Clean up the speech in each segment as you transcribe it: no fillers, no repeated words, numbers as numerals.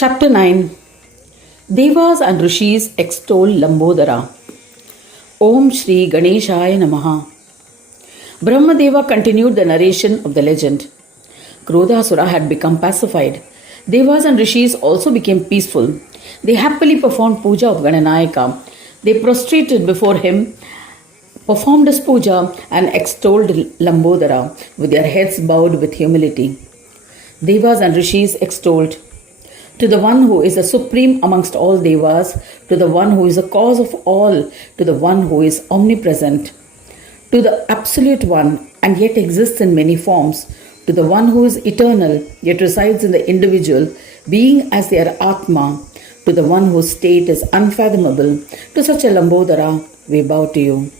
Chapter 9. Devas and Rishis Extol ambodara. Om Shri Ganeshaya Namaha. Brahmadeva continued the narration of the legend. Krodhasura had become pacified. Devas and Rishis also became peaceful. They happily performed puja of Gananayaka. They prostrated before him, performed his puja, and extolled Lambodara with their heads bowed with humility. Devas and Rishis extolled to the one who is the supreme amongst all devas, to the one who is the cause of all, to the one who is omnipresent, to the absolute one and yet exists in many forms, to the one who is eternal yet resides in the individual, being as their Atma, to the one whose state is unfathomable, to such a Lambodara we bow to you.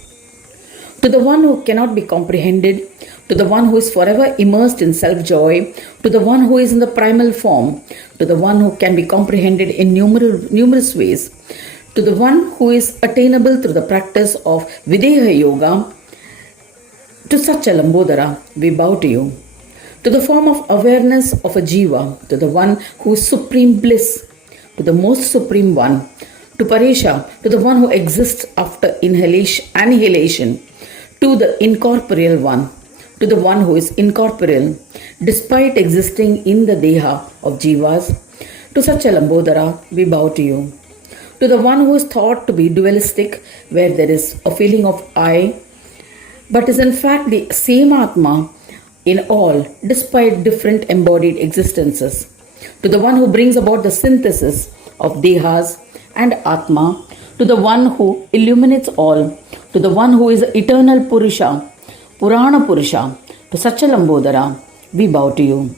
To the one who cannot be comprehended, to the one who is forever immersed in self-joy, to the one who is in the primal form, to the one who can be comprehended in numerous ways, to the one who is attainable through the practice of Videha Yoga, to such a Lambodara we bow to you. To the form of awareness of a Jiva, to the one who is supreme bliss, to the most supreme one, to Paresha, to the one who exists after annihilation, to the incorporeal one, to the one who is incorporeal, despite existing in the Deha of Jivas, to such a Lambodara we bow to you. To the one who is thought to be dualistic, where there is a feeling of I, but is in fact the same Atma in all, despite different embodied existences. To the one who brings about the synthesis of Dehas and Atma, to the one who illuminates all, to the one who is the eternal Purusha, Purana Purusha, to such a Lambodara we bow to you.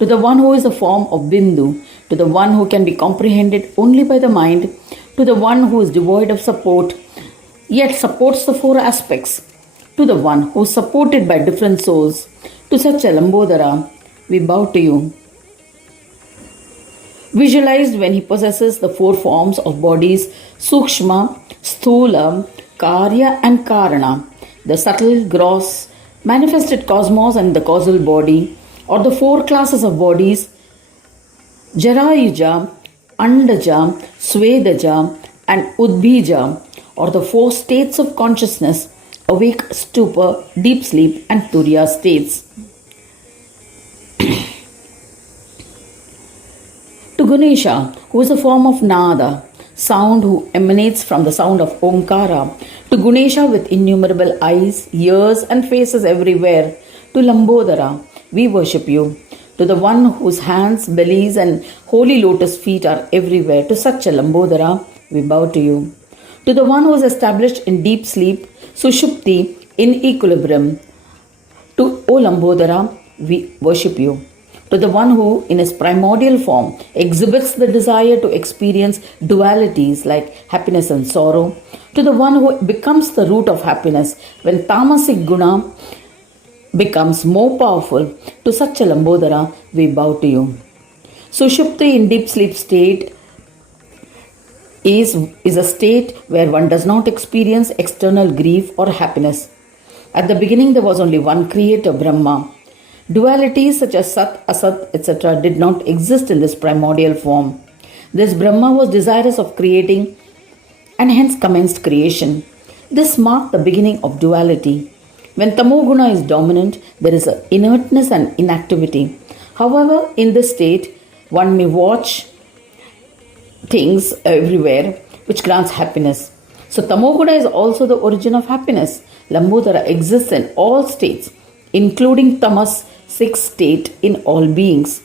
To the one who is the form of Bindu, to the one who can be comprehended only by the mind, to the one who is devoid of support, yet supports the four aspects, to the one who is supported by different souls, to such a Lambodara we bow to you. Visualized when he possesses the four forms of bodies, Sukshma, Sthula, Karya and Karana, the subtle, gross, manifested cosmos and the causal body, or the four classes of bodies, Jarayuja, Andaja, Swedaja and Udbija, or the four states of consciousness, awake, stupor, deep sleep and Turiya states. To Ganesha, who is a form of Nada, sound who emanates from the sound of Omkara, to Ganesha with innumerable eyes, ears and faces everywhere, to Lambodara, we worship you. To the one whose hands, bellies and holy lotus feet are everywhere, to such a Lambodara, we bow to you. To the one who is established in deep sleep, Sushupti, in equilibrium, to O Lambodara, we worship you. To the one who, in his primordial form, exhibits the desire to experience dualities like happiness and sorrow, to the one who becomes the root of happiness when tamasic guna becomes more powerful, to such a Lambodara we bow to you. Sushupti in deep sleep state is a state where one does not experience external grief or happiness. At the beginning there was only one creator, Brahma. Dualities such as Sat, Asat, etc. did not exist in this primordial form. This Brahma was desirous of creating and hence commenced creation. This marked the beginning of duality. When Tamoguna is dominant, there is an inertness and inactivity. However, in this state, one may watch things everywhere which grants happiness. So Tamoguna is also the origin of happiness. Lambodara exists in all states, including Tamas, sixth state in all beings.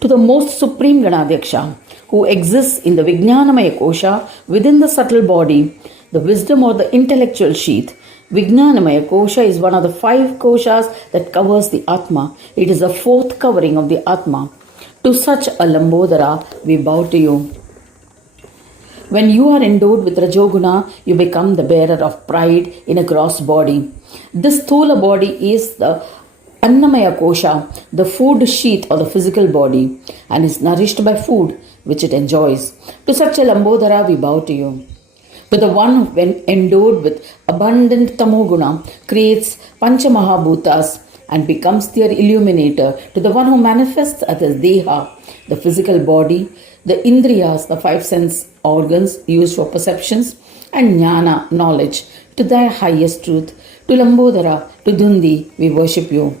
To the most supreme Ganadhyaksha, who exists in the Vijnanamaya Kosha within the subtle body, the wisdom or the intellectual sheath, Vijnanamaya Kosha is one of the 5 koshas that covers the Atma. It is the 4th covering of the Atma. To such a Lambodara we bow to you. When you are endowed with Rajoguna, you become the bearer of pride in a gross body. This Sthula body is the Annamaya Kosha, the food sheath or the physical body, and is nourished by food which it enjoys. To such a Lambodara we bow to you. To the one when endowed with abundant Tamoguna creates Panchamahabhutas and becomes their illuminator, to the one who manifests as Deha, the physical body, the Indriyas, the five sense organs used for perceptions, and Jnana, knowledge, to thy highest truth, to Lambodara, to Dundi, we worship you.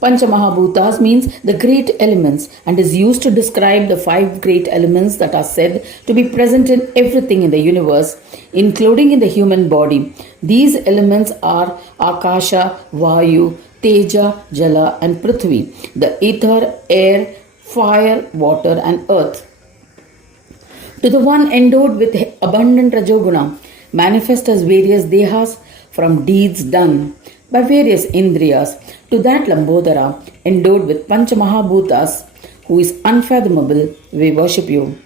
Panchamahabhutas means the great elements and is used to describe the five great elements that are said to be present in everything in the universe, including in the human body. These elements are Akasha, Vayu, Teja, Jala, and Prithvi, the ether, air, fire, water, and earth. To the one endowed with abundant Rajoguna, manifest as various dehas from deeds done by various Indriyas, to that Lambodara endowed with Panchamahabhutas, who is unfathomable, we worship you.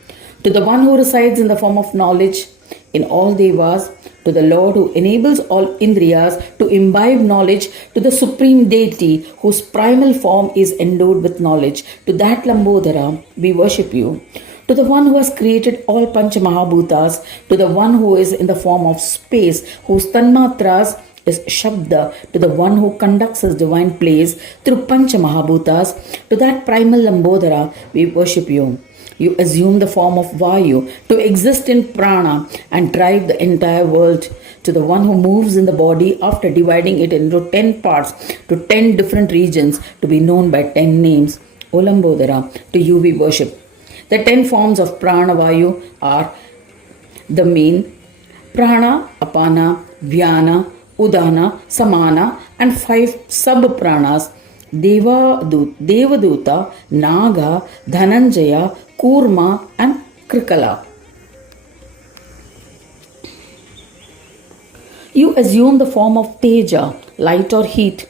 To the one who resides in the form of knowledge in all Devas, to the Lord who enables all Indriyas to imbibe knowledge, to the Supreme Deity whose primal form is endowed with knowledge, to that Lambodara we worship you. To the one who has created all Panchamahabhutas, to the one who is in the form of space, whose Tanmatras is Shabda, to the one who conducts his divine plays through Panchamahabhutas, to that primal Lambodara we worship you. You assume the form of Vayu to exist in Prana and drive the entire world. To the one who moves in the body after dividing it into 10 parts to 10 different regions to be known by 10 names. O Lambodara, to you we worship. The 10 forms of Prana Vayu are the main Prana, Apana, Vyana, Udana, Samana, and 5 sub-pranas Devaduta, Naga, Dhananjaya, Kurma, and Krikala. You assume the form of Teja, light or heat,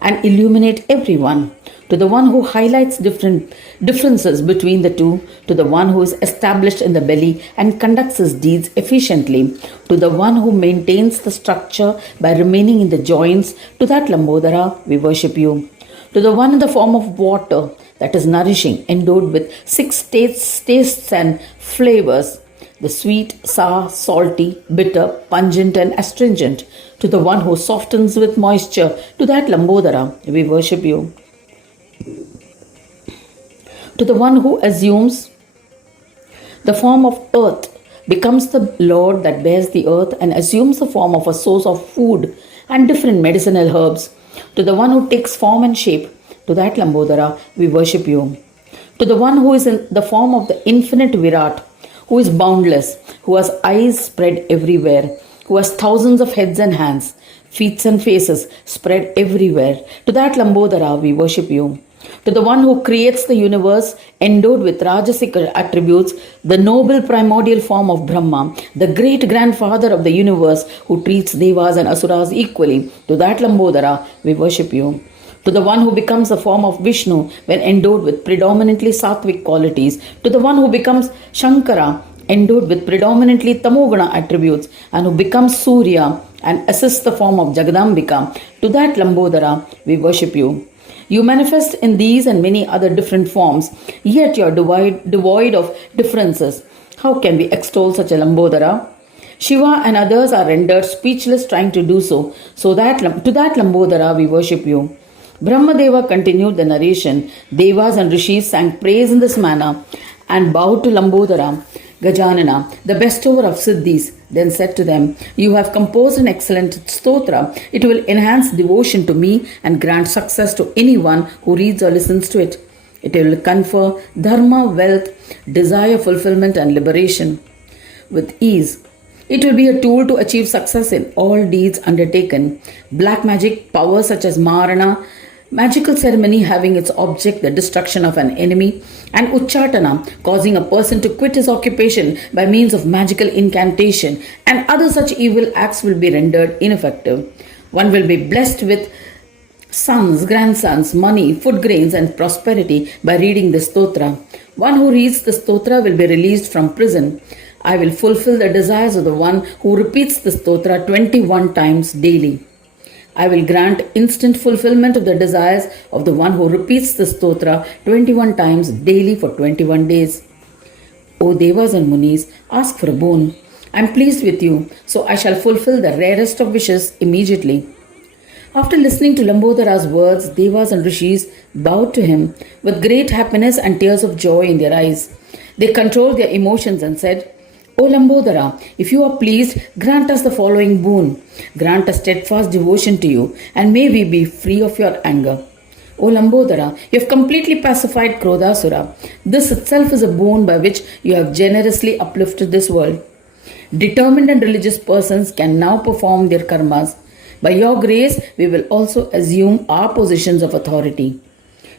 and illuminate everyone. To the one who highlights differences between the two, to the one who is established in the belly and conducts his deeds efficiently, to the one who maintains the structure by remaining in the joints, to that Lambodara we worship you. To the one in the form of water that is nourishing, endowed with 6 tastes and flavors, the sweet, sour, salty, bitter, pungent, and astringent, to the one who softens with moisture, to that Lambodara we worship you. To the one who assumes the form of earth, becomes the Lord that bears the earth and assumes the form of a source of food and different medicinal herbs. To the one who takes form and shape, to that Lambodara we worship you. To the one who is in the form of the infinite Virat, who is boundless, who has eyes spread everywhere, who has thousands of heads and hands, feet and faces spread everywhere, to that Lambodara we worship you. To the one who creates the universe, endowed with Rajasic attributes, the noble primordial form of Brahma, the great grandfather of the universe who treats Devas and Asuras equally, to that Lambodara we worship you. To the one who becomes the form of Vishnu when endowed with predominantly sattvic qualities, to the one who becomes Shankara, endowed with predominantly tamoguna attributes, and who becomes Surya and assists the form of Jagadambika, to that Lambodara we worship you. You manifest in these and many other different forms, yet you are devoid of differences. How can we extol such a Lambodara? Shiva and others are rendered speechless trying to do so. To that Lambodara we worship you. Brahmadeva continued the narration. Devas and Rishis sang praise in this manner and bowed to Lambodara, Gajanana, the bestower of Siddhis, then said to them, You have composed an excellent stotra. It will enhance devotion to me and grant success to anyone who reads or listens to it. It will confer dharma, wealth, desire fulfillment, and liberation with ease. It will be a tool to achieve success in all deeds undertaken. Black magic, powers such as Marana, magical ceremony having its object the destruction of an enemy, and Uchatana, causing a person to quit his occupation by means of magical incantation, and other such evil acts will be rendered ineffective. One will be blessed with sons, grandsons, money, food grains, and prosperity by reading the stotra. One who reads the stotra will be released from prison. I will fulfill the desires of the one who repeats the stotra 21 times daily. I will grant instant fulfillment of the desires of the one who repeats the stotra 21 times daily for 21 days. O Devas and Munis, ask for a boon. I am pleased with you, so I shall fulfill the rarest of wishes immediately. After listening to Lambodara's words, Devas and Rishis bowed to him with great happiness and tears of joy in their eyes. They controlled their emotions and said, O Lambodara, if you are pleased, grant us the following boon. Grant us steadfast devotion to you, and may we be free of your anger. O Lambodara, you have completely pacified Krodasura. This itself is a boon by which you have generously uplifted this world. Determined and religious persons can now perform their karmas. By your grace, we will also assume our positions of authority.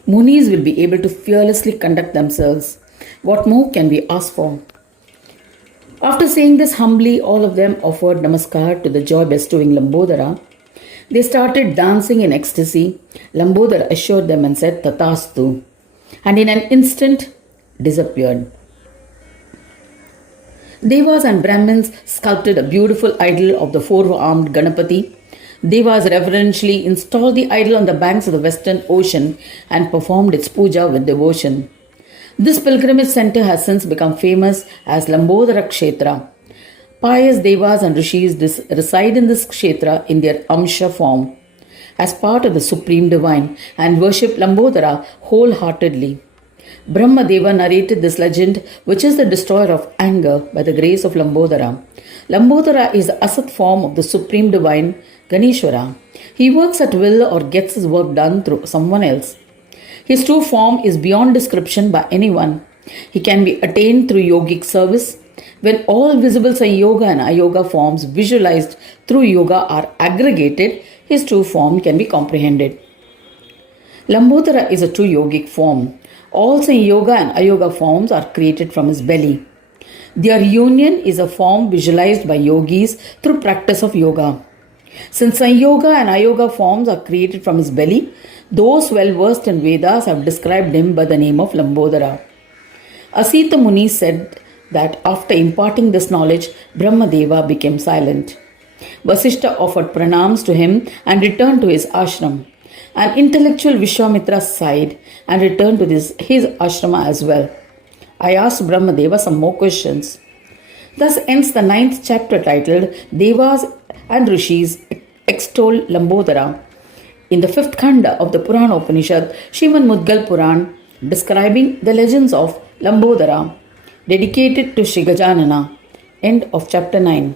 Munis will be able to fearlessly conduct themselves. What more can we ask for? After saying this humbly, all of them offered namaskar to the joy-bestowing Lambodara. They started dancing in ecstasy. Lambodara assured them and said, Tatastu, and in an instant disappeared. Devas and Brahmins sculpted a beautiful idol of the four-armed Ganapati. Devas reverentially installed the idol on the banks of the western ocean and performed its puja with devotion. This pilgrimage center has since become famous as Lambodara Kshetra. Pious Devas and Rishis reside in this Kshetra in their Amsha form as part of the Supreme Divine and worship Lambodara wholeheartedly. Brahmadeva narrated this legend, which is the destroyer of anger by the grace of Lambodara. Lambodara is the Asat form of the Supreme Divine Ganeshwara. He works at will or gets his work done through someone else. His true form is beyond description by anyone. He can be attained through yogic service. When all visible Sanyoga and Ayoga forms visualized through yoga are aggregated, his true form can be comprehended. Lambodara is a true yogic form. All Sanyoga and Ayoga forms are created from his belly. Their union is a form visualized by yogis through practice of yoga. Since Sanyoga and Ayoga forms are created from his belly, those well versed in Vedas have described him by the name of Lambodara. Asita Muni said that after imparting this knowledge, Brahmadeva became silent. Vasishta offered pranams to him and returned to his ashram. An intellectual Vishwamitra sighed and returned to his ashrama as well. I asked Brahmadeva some more questions. Thus ends the 9th chapter titled Devas and Rishis Extol Ambodara in the 5th Khanda of the Purana Upanishad, Srimad Mudgal Puran, describing the legends of Lambodara, dedicated to Shri Gajanana. End of chapter 9.